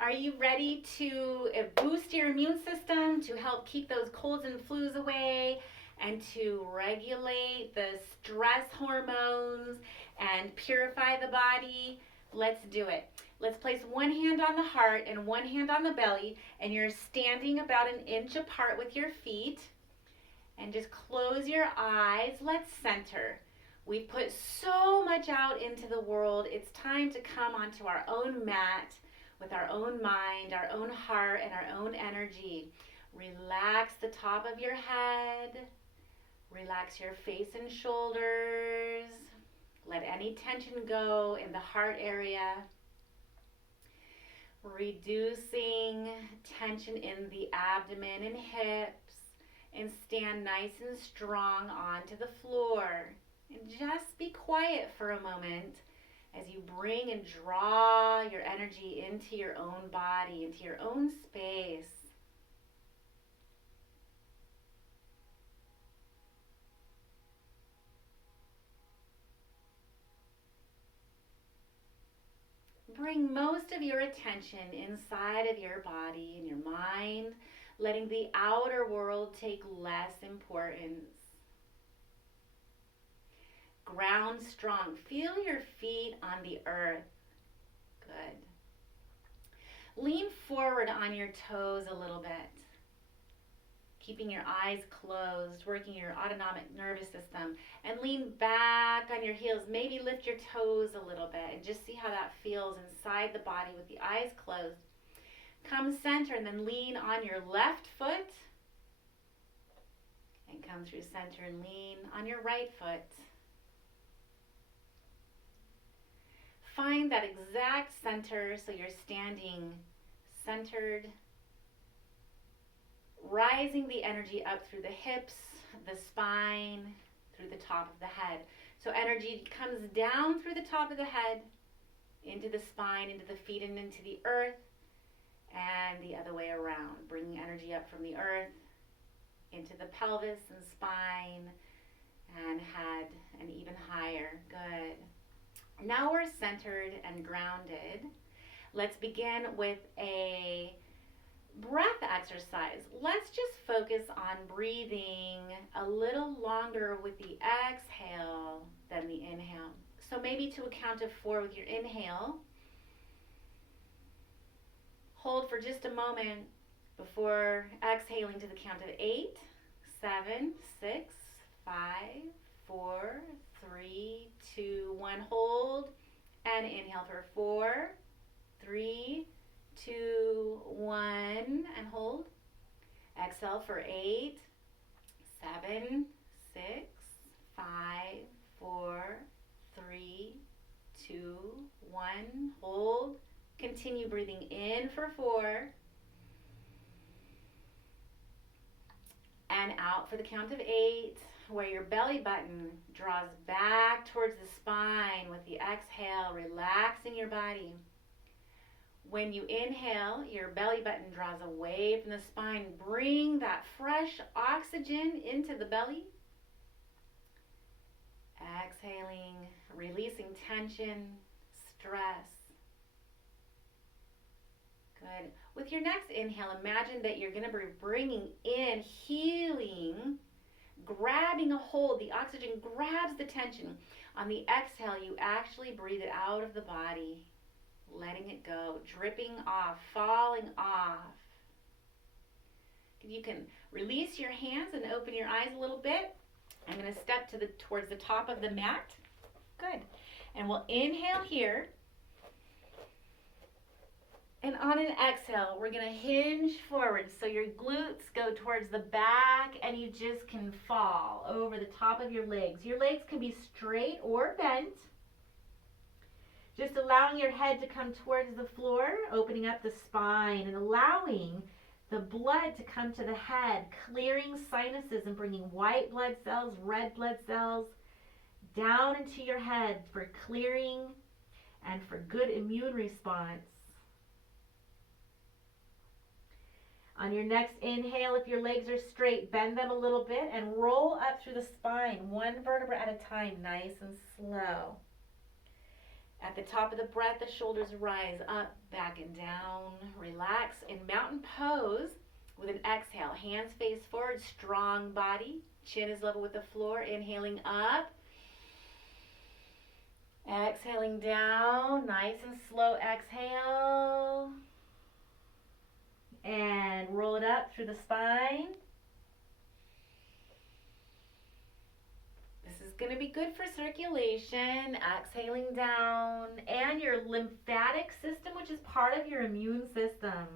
Are you ready to boost your immune system to help keep those colds and flus away and to regulate the stress hormones and purify the body? Let's do it. Let's place one hand on the heart and one hand on the belly, and you're standing about an inch apart with your feet. And just close your eyes. Let's center. We've put so much out into the world. It's time to come onto our own mat with our own mind, our own heart, and our own energy. Relax the top of your head. Relax your face and shoulders. Let any tension go in the heart area. Reducing tension in the abdomen and hips, and stand nice and strong onto the floor. And just be quiet for a moment as you bring and draw your energy into your own body, into your own space. Bring most of your attention inside of your body and your mind, letting the outer world take less importance. Ground strong. Feel your feet on the earth. Good. Lean forward on your toes a little bit, keeping your eyes closed, working your autonomic nervous system, and lean back on your heels. Maybe lift your toes a little bit and just see how that feels inside the body with the eyes closed. Come center and then lean on your left foot, and come through center and lean on your right foot. Find that exact center so you're standing centered, rising the energy up through the hips, the spine, through the top of the head. So energy comes down through the top of the head, into the spine, into the feet, and into the earth, and the other way around. Bringing energy up from the earth, into the pelvis and spine, and head, and even higher. Good. Now we're centered and grounded. Let's begin with a breath exercise. Let's just focus on breathing a little longer with the exhale than the inhale. So maybe to a count of 4 with your inhale. Hold for just a moment before exhaling to the count of 8, 7, 6, 5, 4, 3, 2, 1. Hold and inhale for 4, 3, 2, 1, and hold. Exhale for 8, 7, 6, 5, 4, 3, 2, 1. Hold. Continue breathing in for 4. And out for the count of 8, where your belly button draws back towards the spine with the exhale, relaxing your body. When you inhale, your belly button draws away from the spine. Bring that fresh oxygen into the belly. Exhaling, releasing tension, stress. Good. With your next inhale, imagine that you're going to be bringing in healing, grabbing a hold. The oxygen grabs the tension. On the exhale, you actually breathe it out of the body, letting it go, dripping off, falling off. You can release your hands and open your eyes a little bit. I'm going to step towards the top of the mat. Good. And we'll inhale here. And on an exhale, we're going to hinge forward. So your glutes go towards the back and you just can fall over the top of your legs. Your legs can be straight or bent. Just allowing your head to come towards the floor, opening up the spine and allowing the blood to come to the head, clearing sinuses and bringing white blood cells, red blood cells down into your head for clearing and for good immune response. On your next inhale, if your legs are straight, bend them a little bit and roll up through the spine, one vertebra at a time, nice and slow. At the top of the breath, the shoulders rise up, back and down. Relax in mountain pose with an exhale. Hands face forward, strong body. Chin is level with the floor. Inhaling up. Exhaling down. Nice and slow exhale. And roll it up through the spine. This is going to be good for circulation, exhaling down, and your lymphatic system, which is part of your immune system.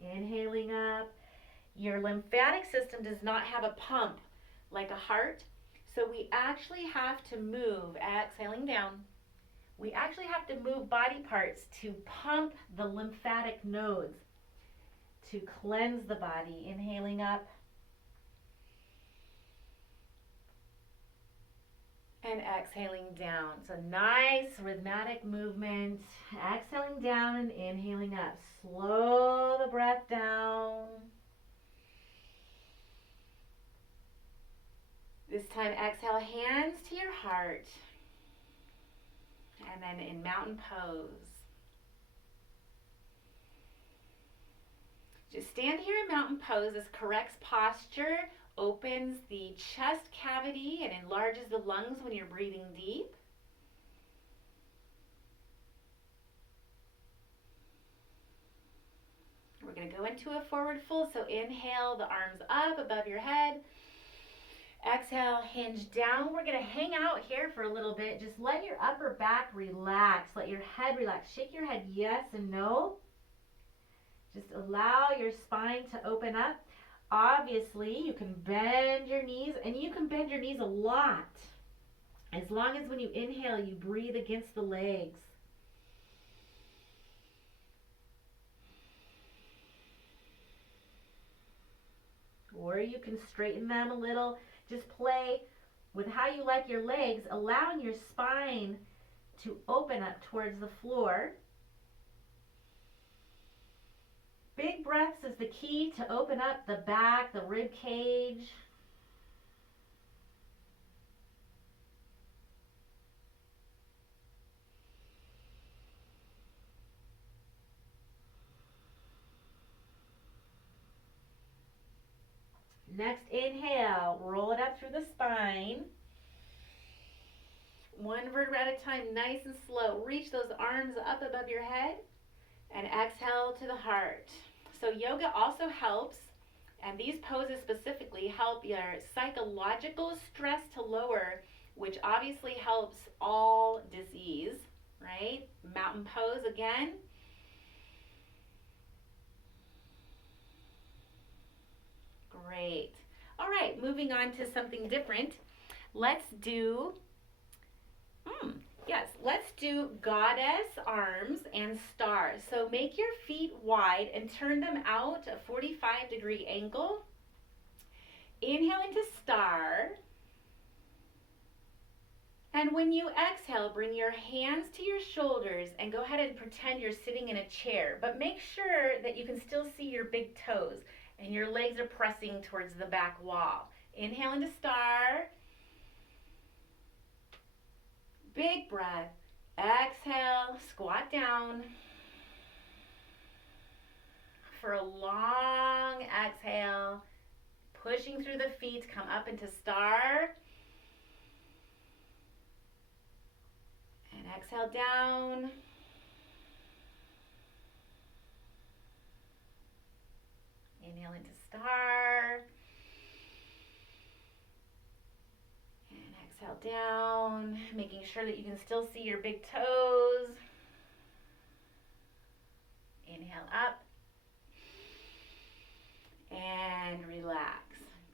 Inhaling up. Your lymphatic system does not have a pump like a heart, so we actually have to move, exhaling down. We actually have to move body parts to pump the lymphatic nodes to cleanse the body. Inhaling up. And exhaling down. So nice rhythmic movement. Exhaling down and inhaling up. Slow the breath down. This time exhale, hands to your heart. And then in mountain pose. Just stand here in mountain pose. This corrects posture, opens the chest cavity, and enlarges the lungs when you're breathing deep. We're going to go into a forward fold. So inhale, the arms up above your head. Exhale, hinge down. We're going to hang out here for a little bit. Just let your upper back relax. Let your head relax. Shake your head yes and no. Just allow your spine to open up. Obviously, you can bend your knees, and you can bend your knees a lot. As long as when you inhale, you breathe against the legs. Or you can straighten them a little. Just play with how you like your legs, allowing your spine to open up towards the floor. Big breaths is the key to open up the back, the rib cage. Next inhale, roll it up through the spine. One vertebra at a time, nice and slow. Reach those arms up above your head and exhale to the heart. So yoga also helps, and these poses specifically help your psychological stress to lower, which obviously helps all disease, right? Mountain pose again. Great. All right, moving on to something different. Let's do goddess arms and stars. So make your feet wide and turn them out a 45-degree angle. Inhale into star. And when you exhale, bring your hands to your shoulders and go ahead and pretend you're sitting in a chair. But make sure that you can still see your big toes and your legs are pressing towards the back wall. Inhale into star. Big breath. Exhale, squat down. For a long exhale, pushing through the feet, come up into star. And exhale down. Inhale into star. And exhale down, making sure that you can still see your big toes. Inhale up. And relax.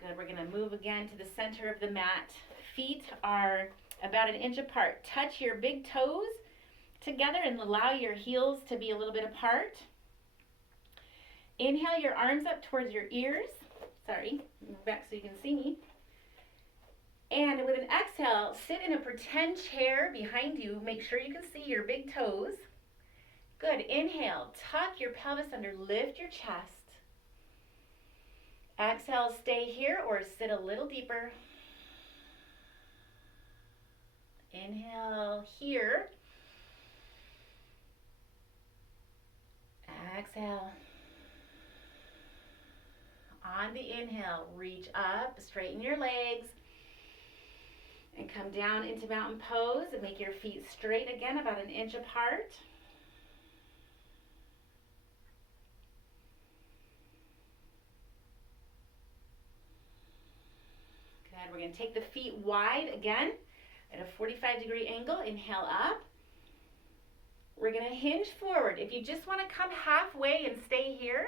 Good. We're going to move again to the center of the mat. Feet are about an inch apart. Touch your big toes together and allow your heels to be a little bit apart. Inhale your arms up towards your ears. Sorry, move back so you can see me. And with an exhale, sit in a pretend chair behind you. Make sure you can see your big toes. Good. Inhale, tuck your pelvis under, lift your chest. Exhale, stay here or sit a little deeper. Inhale here. On the inhale, reach up, straighten your legs, and come down into mountain pose and make your feet straight again, about an inch apart. Good. We're going to take the feet wide again at a 45-degree angle. Inhale up. We're going to hinge forward. If you just want to come halfway and stay here,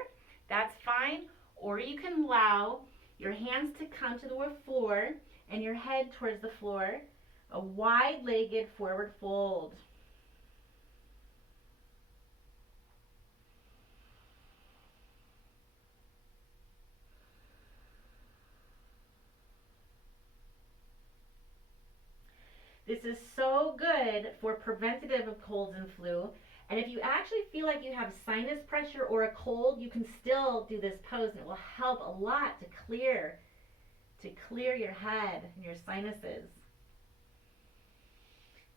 that's fine. Or you can allow your hands to come to the floor and your head towards the floor. A wide-legged forward fold. This is so good for preventative of colds and flu. And if you actually feel like you have sinus pressure or a cold, you can still do this pose and it will help a lot to clear your head and your sinuses.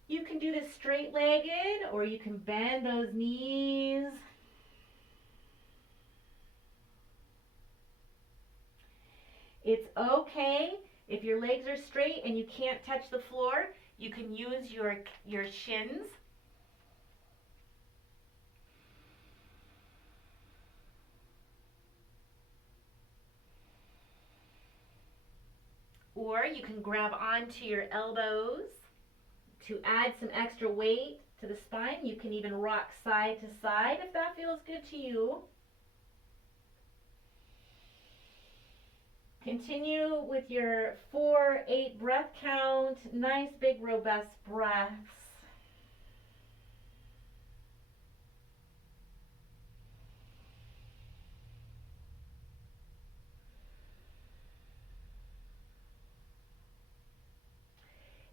You can do this straight-legged or you can bend those knees. It's okay if your legs are straight and you can't touch the floor. You can use your shins. Or you can grab onto your elbows to add some extra weight to the spine. You can even rock side to side if that feels good to you. Continue with your 4-8 breath count. Nice big robust breaths.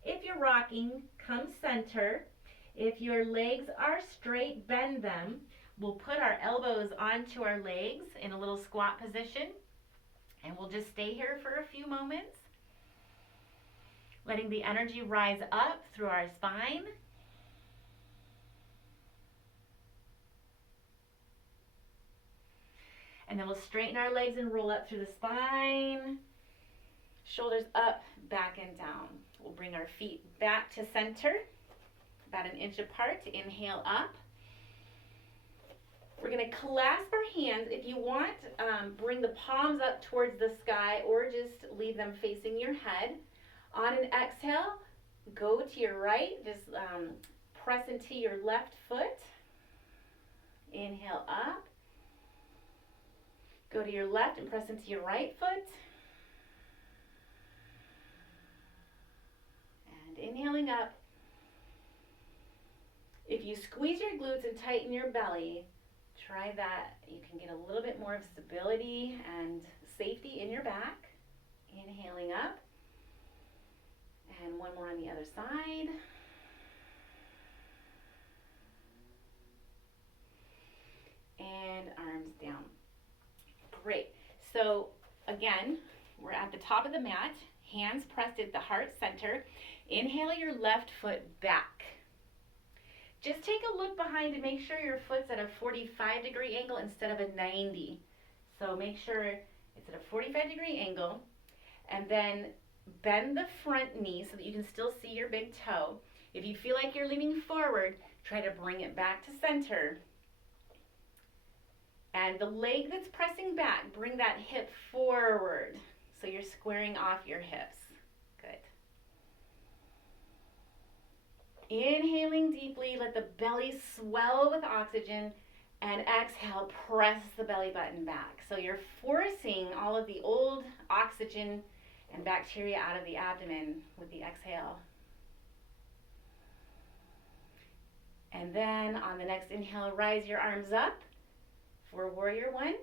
If you're rocking, come center. If your legs are straight, bend them. We'll put our elbows onto our legs in a little squat position. And we'll just stay here for a few moments, letting the energy rise up through our spine. And then we'll straighten our legs and roll up through the spine. Shoulders up, back and down. We'll bring our feet back to center, about an inch apart. To inhale up. We're going to clasp our hands. If you want, bring the palms up towards the sky or just leave them facing your head. On an exhale, go to your right. Just press into your left foot. Inhale up. Go to your left and press into your right foot. And inhaling up. If you squeeze your glutes and tighten your belly, try that. You can get a little bit more of stability and safety in your back. Inhaling up. And one more on the other side. And arms down. Great. So again, we're at the top of the mat. Hands pressed at the heart center. Inhale your left foot back. Just take a look behind to make sure your foot's at a 45-degree angle instead of a 90. So make sure it's at a 45-degree angle. And then bend the front knee so that you can still see your big toe. If you feel like you're leaning forward, try to bring it back to center. And the leg that's pressing back, bring that hip forward so you're squaring off your hips. Good. Inhaling deeply, let the belly swell with oxygen, and exhale, press the belly button back. So you're forcing all of the old oxygen and bacteria out of the abdomen with the exhale. And then on the next inhale, rise your arms up for warrior one.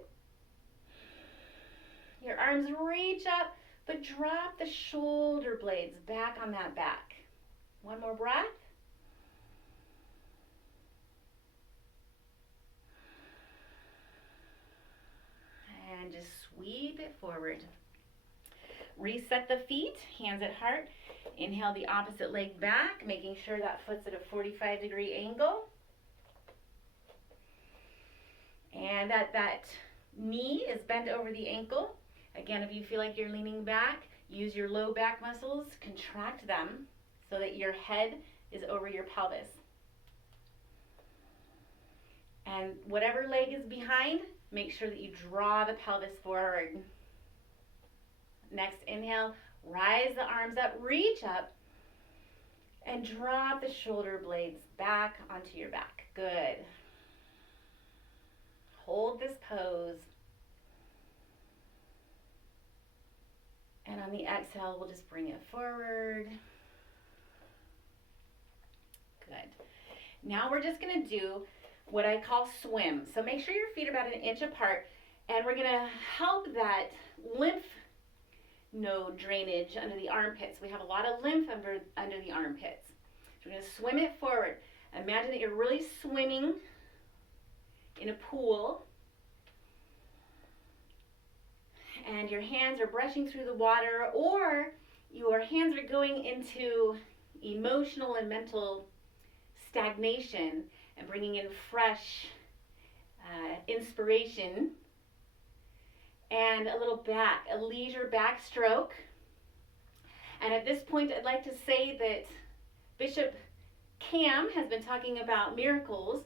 Your arms reach up, but drop the shoulder blades back on that back. One more breath. And just sweep it forward. Reset the feet, hands at heart. Inhale the opposite leg back, making sure that foot's at a 45-degree angle. And that knee is bent over the ankle. Again, if you feel like you're leaning back, use your low back muscles, contract them so that your head is over your pelvis. And whatever leg is behind, make sure that you draw the pelvis forward. Next inhale, rise the arms up, reach up, and drop the shoulder blades back onto your back. Good. Hold this pose. And on the exhale, we'll just bring it forward. Good. Now we're just going to do what I call swim. So make sure your feet are about an inch apart, and we're going to help that lymph node drainage under the armpits. We have a lot of lymph under the armpits. So we're going to swim it forward. Imagine that you're really swimming in a pool, and your hands are brushing through the water, or your hands are going into emotional and mental stagnation and bringing in fresh inspiration. And a little back, a leisure backstroke. And at this point, I'd like to say that Bishop Cam has been talking about miracles,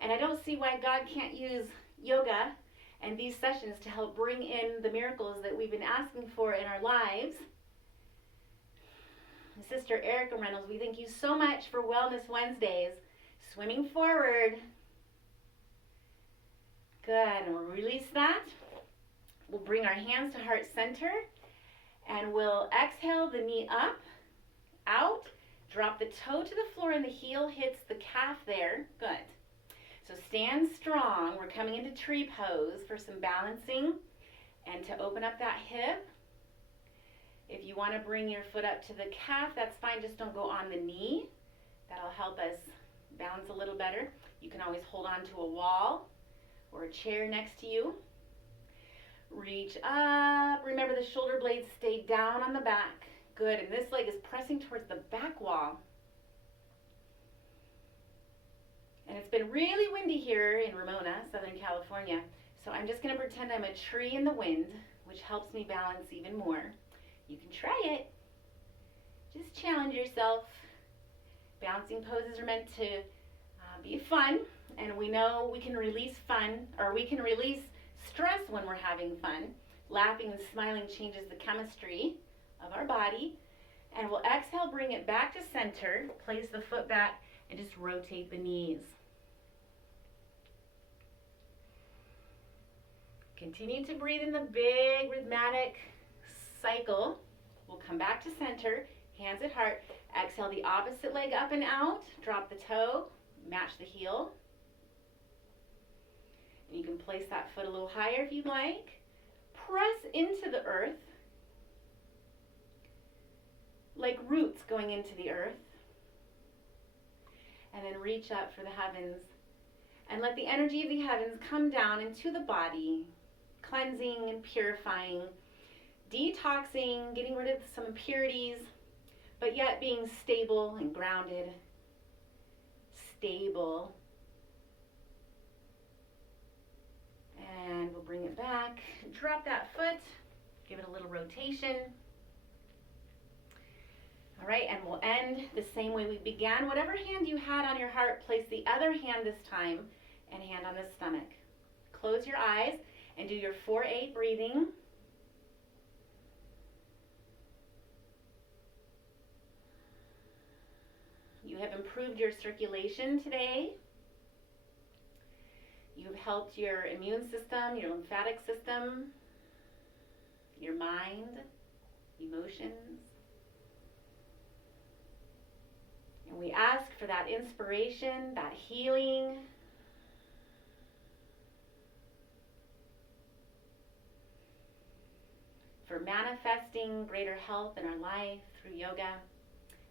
and I don't see why God can't use yoga and these sessions to help bring in the miracles that we've been asking for in our lives. Sister Erica Reynolds, we thank you so much for Wellness Wednesdays. Swimming forward. Good, and we'll release that. We'll bring our hands to heart center, and we'll exhale the knee up, out, drop the toe to the floor, and the heel hits the calf there. Good. So stand strong. We're coming into tree pose for some balancing and to open up that hip. If you want to bring your foot up to the calf, that's fine. Just don't go on the knee. That'll help us balance a little better. You can always hold on to a wall or a chair next to you. Reach up. Remember, the shoulder blades stay down on the back. Good. And this leg is pressing towards the back wall. And it's been really windy here in Ramona, Southern California. So I'm just going to pretend I'm a tree in the wind, which helps me balance even more. You can try it. Just challenge yourself. Bouncing poses are meant to be fun. And we know we can release fun, or we can release stress when we're having fun. Laughing and smiling changes the chemistry of our body. And we'll exhale, bring it back to center, place the foot back, and just rotate the knees. Continue to breathe in the big rhythmic cycle. We'll come back to center, hands at heart. Exhale the opposite leg up and out. Drop the toe, match the heel. And you can place that foot a little higher if you'd like. Press into the earth, like roots going into the earth. And then reach up for the heavens. And let the energy of the heavens come down into the body, cleansing and purifying, detoxing, getting rid of some impurities, but yet being stable and grounded. Stable. And we'll bring it back. Drop that foot. Give it a little rotation. All right, and we'll end the same way we began. Whatever hand you had on your heart, place the other hand this time and hand on the stomach. Close your eyes and do your 4-8 breathing. You have improved your circulation today. You've helped your immune system, your lymphatic system, your mind, emotions. And we ask for that inspiration, that healing. For manifesting greater health in our life through yoga.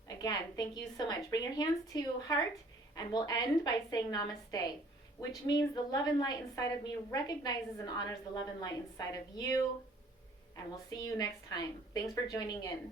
Again, thank you so much. Bring your hands to heart, and we'll end by saying namaste, which means the love and light inside of me recognizes and honors the love and light inside of you. And we'll see you next time. Thanks for joining in.